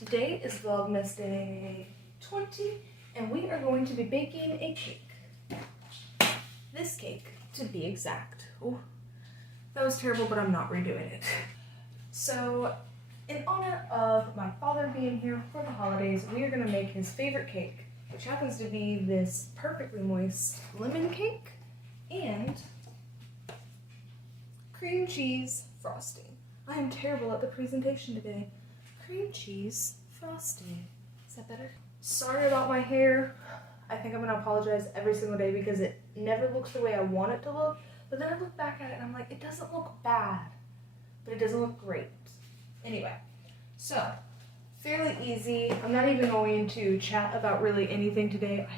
Today is Vlogmas Day 20, and we are going to be baking a cake. This cake, to be exact. Oh, that was terrible, but I'm not redoing it. So, in honor of my father being here for the holidays, we are going to make his favorite cake, which happens to be this perfectly moist lemon cake and cream cheese frosting. I am terrible at the presentation today. Cream cheese frosting. Is that better? Sorry about my hair. I think I'm gonna apologize every single day because it never looks the way I want it to look. But then I look back at it and I'm like, it doesn't look bad, but it doesn't look great. Anyway, so fairly easy. I'm not even going to chat about really anything today.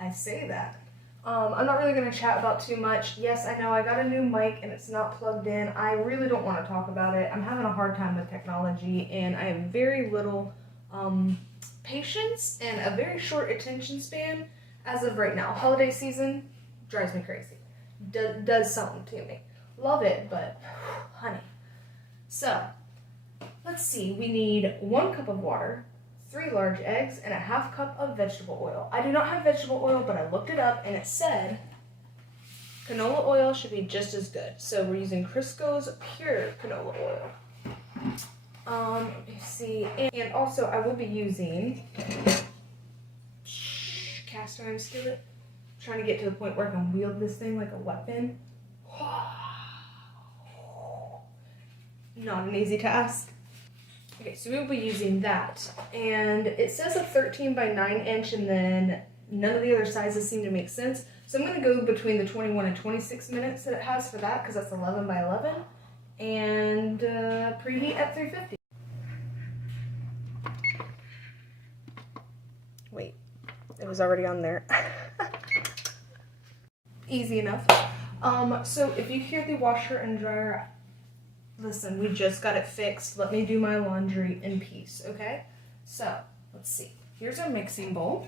I say that. I'm not really going to chat about too much. Yes, I know I got a new mic and it's not plugged in. I really don't want to talk about it. I'm having a hard time with technology and I have very little patience and a very short attention span as of right now. Holiday season drives me crazy. Does something to me. Love it, but honey. So, let's see. We need 1 cup of water, 3 large eggs, and a ½ cup of vegetable oil. I do not have vegetable oil, but I looked it up and it said canola oil should be just as good. So we're using Crisco's pure canola oil. Let me see. And also I will be using cast iron skillet. I'm trying to get to the point where I can wield this thing like a weapon. Not an easy task. Okay, so we'll be using that, and it says a 13 by 9 inch, and then none of the other sizes seem to make sense. So I'm going to go between the 21 and 26 minutes that it has for that, because that's 11 by 11, and preheat at 350. Wait, it was already on there. Easy enough. So if you hear the washer and dryer, listen, we just got it fixed. Let me do my laundry in peace, okay? So, let's see. Here's our mixing bowl.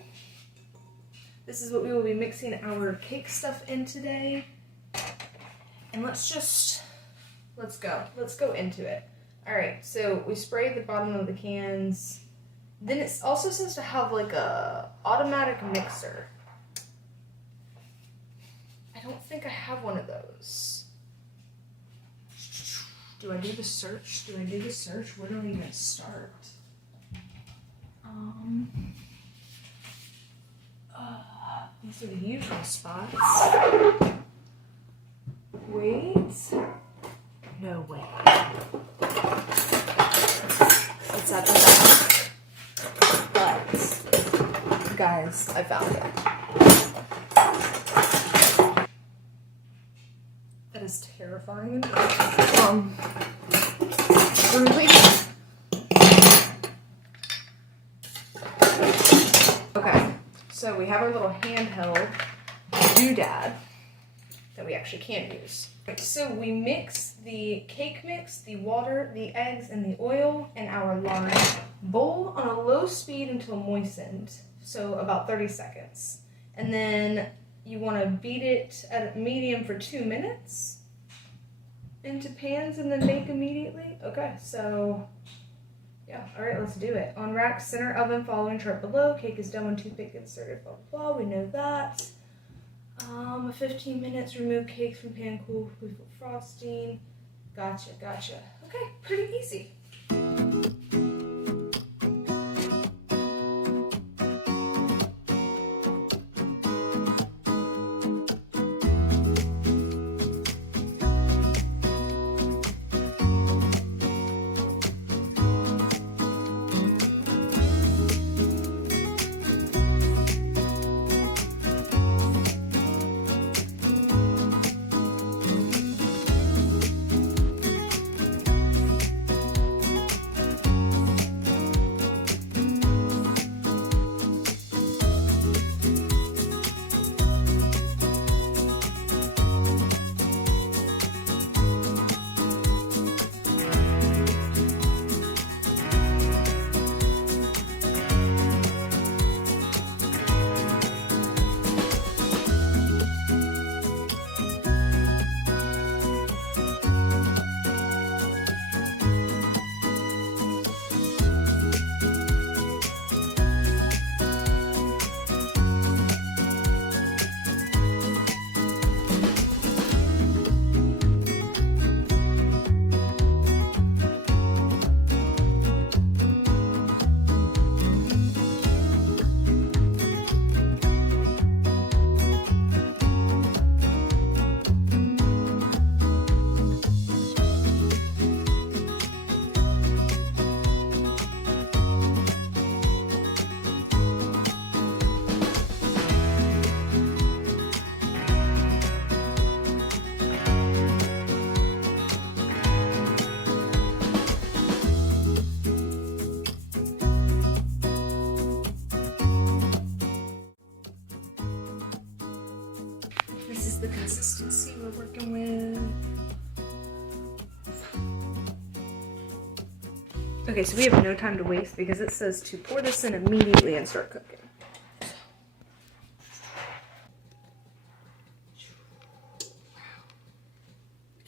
This is what we will be mixing our cake stuff in today. And let's go. Let's go into it. All right, so we sprayed the bottom of the cans. Then it also says to have like a automatic mixer. I don't think I have one of those. Do I do the search? Where do I even start? These are the usual spots. Wait. No way. It's at the back. But, guys, I found it. That is terrifying. Really? Okay, so we have our little handheld doodad that we actually can use. So we mix the cake mix, the water, the eggs, and the oil in our large bowl on a low speed until moistened, so about 30 seconds. And then you want to beat it at a medium for 2 minutes into pans and then bake immediately. Okay, so yeah, all right, let's do it. On rack, center oven, following chart below. Cake is done when toothpick inserted, blah, blah, blah. We know that. 15 minutes, remove cake from pan, cool, we put frosting. Gotcha. Okay, pretty easy. Okay, so we have no time to waste because it says to pour this in immediately and start cooking.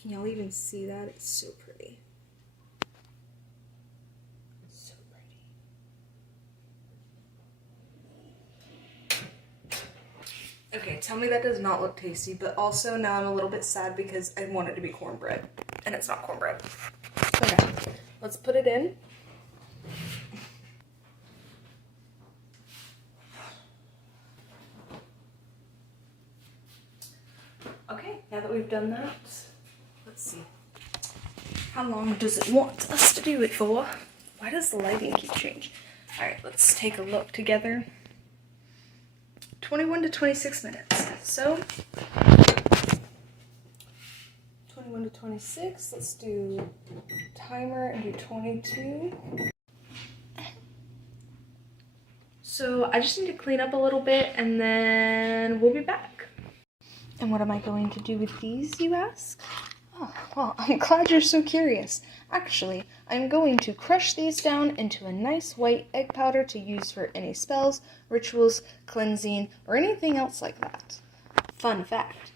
Can y'all even see that? It's so pretty. So pretty. Okay, tell me that does not look tasty, but also now I'm a little bit sad because I want it to be cornbread, and it's not cornbread. Okay, let's put it in. Okay, now that we've done that, let's see. How long does it want us to do it for? Why does the lighting keep changing? All right, let's take a look together. 21 to 26 minutes. So, 21 to 26, let's do timer and do 22. So I just need to clean up a little bit and then we'll be back. And what am I going to do with these, you ask? Oh, well, I'm glad you're so curious. Actually, I'm going to crush these down into a nice white egg powder to use for any spells, rituals, cleansing, or anything else like that. Fun fact,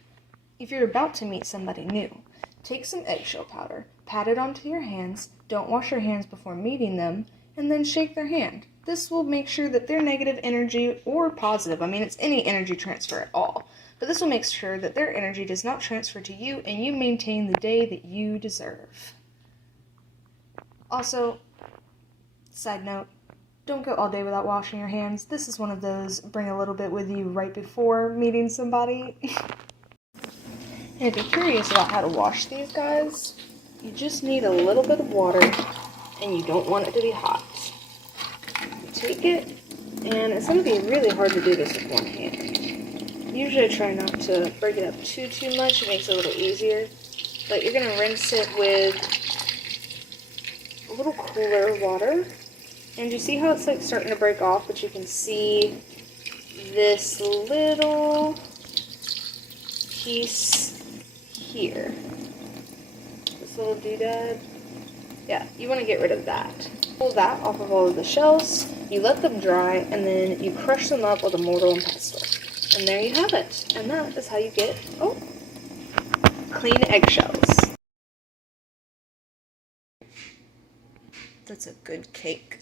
if you're about to meet somebody new, take some eggshell powder, pat it onto your hands, don't wash your hands before meeting them, and then shake their hand. This will make sure that their negative energy or positive, it's any energy transfer at all, but this will make sure that their energy does not transfer to you and you maintain the day that you deserve. Also, side note, don't go all day without washing your hands. This is one of those bring a little bit with you right before meeting somebody. And if you're curious about how to wash these guys, you just need a little bit of water and you don't want it to be hot. You take it, and it's going to be really hard to do this with one hand. Usually I try not to break it up too much, it makes it a little easier. But you're going to rinse it with a little cooler water. And you see how it's like starting to break off, but you can see this little piece here. This little doodad. Yeah, you want to get rid of that. Pull that off of all of the shells, you let them dry, and then you crush them up with a mortar and pestle. And there you have it. And that is how you get, clean eggshells. That's a good cake.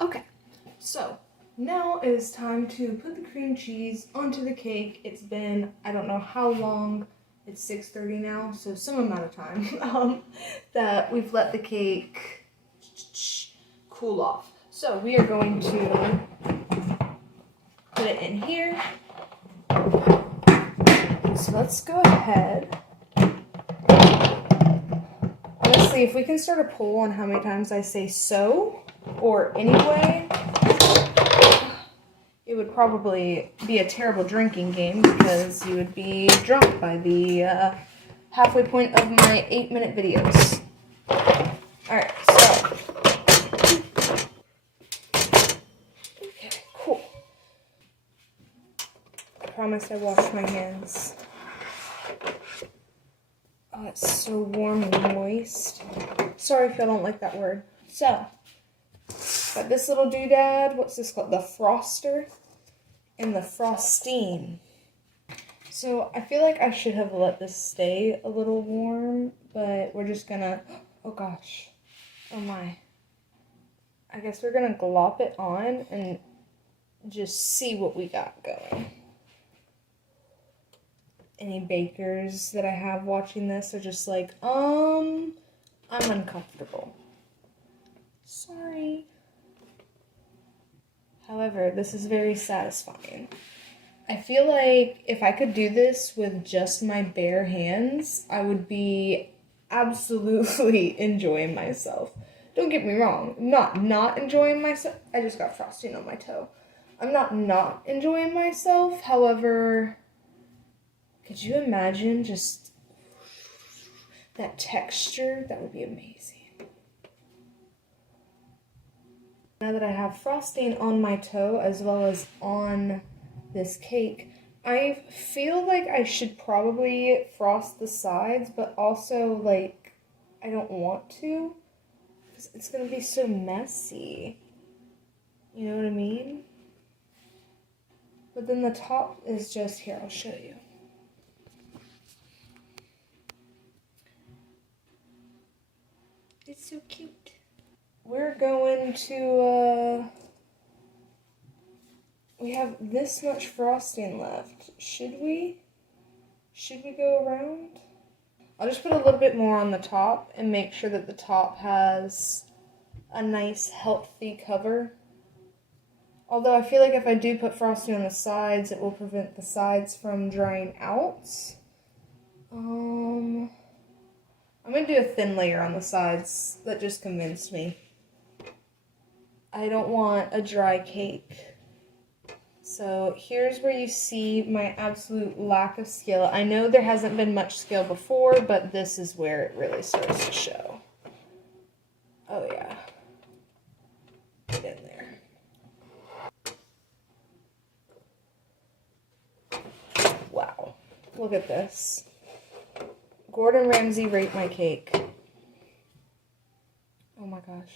Okay, so now it is time to put the cream cheese onto the cake. It's been, I don't know how long, it's 6:30 now, so some amount of time that we've let the cake cool off. So we are going to put it in here. So let's go ahead. Honestly, if we can start a poll on how many times I say so or anyway, it would probably be a terrible drinking game because you would be drunk by the halfway point of my 8-minute videos. Alright, so. Okay, cool. I promise I washed my hands. Oh, it's so warm and moist. Sorry if y'all don't like that word. So, got this little doodad. What's this called? The froster and the frosting. So, I feel like I should have let this stay a little warm, but we're just gonna, oh gosh, oh my. I guess we're gonna glop it on and just see what we got going. Any bakers that I have watching this are just like, I'm uncomfortable. Sorry. However, this is very satisfying. I feel like if I could do this with just my bare hands, I would be absolutely enjoying myself. Don't get me wrong, I'm not enjoying myself. I just got frosting on my toe. I'm not enjoying myself, however, could you imagine just that texture? That would be amazing. Now that I have frosting on my toe as well as on this cake, I feel like I should probably frost the sides, but also, like, I don't want to. because it's gonna be so messy. You know what I mean? But then the top is just, here, I'll show you. It's so cute. We're going to, we have this much frosting left. Should we go around? I'll just put a little bit more on the top and make sure that the top has a nice, healthy cover. Although I feel like if I do put frosting on the sides, it will prevent the sides from drying out. I'm going to do a thin layer on the sides. That just convinced me. I don't want a dry cake. So here's where you see my absolute lack of skill. I know there hasn't been much skill before, but this is where it really starts to show. Oh yeah. Get in there. Wow. Look at this. Gordon Ramsay rate my cake. Oh my gosh.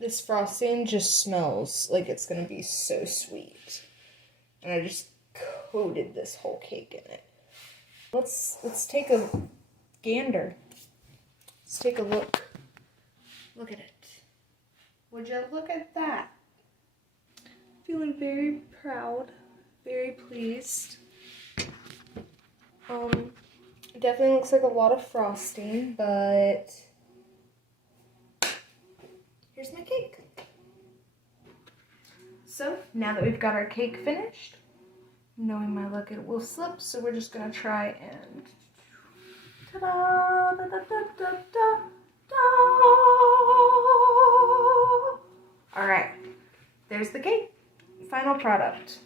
This frosting just smells like it's gonna be so sweet. And I just coated this whole cake in it. Let's take a gander. Let's take a look. Look at it. Would you look at that? Feeling very proud, very pleased. It definitely looks like a lot of frosting, but here's my cake. So now that we've got our cake finished, knowing my luck it will slip, so we're just gonna try and ta-da, da, da, da, da, da, da. All right, there's the cake, final product.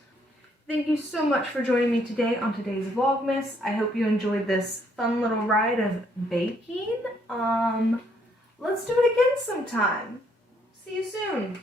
Thank you so much for joining me today on today's Vlogmas. I hope you enjoyed this fun little ride of baking. Let's do it again sometime. See you soon.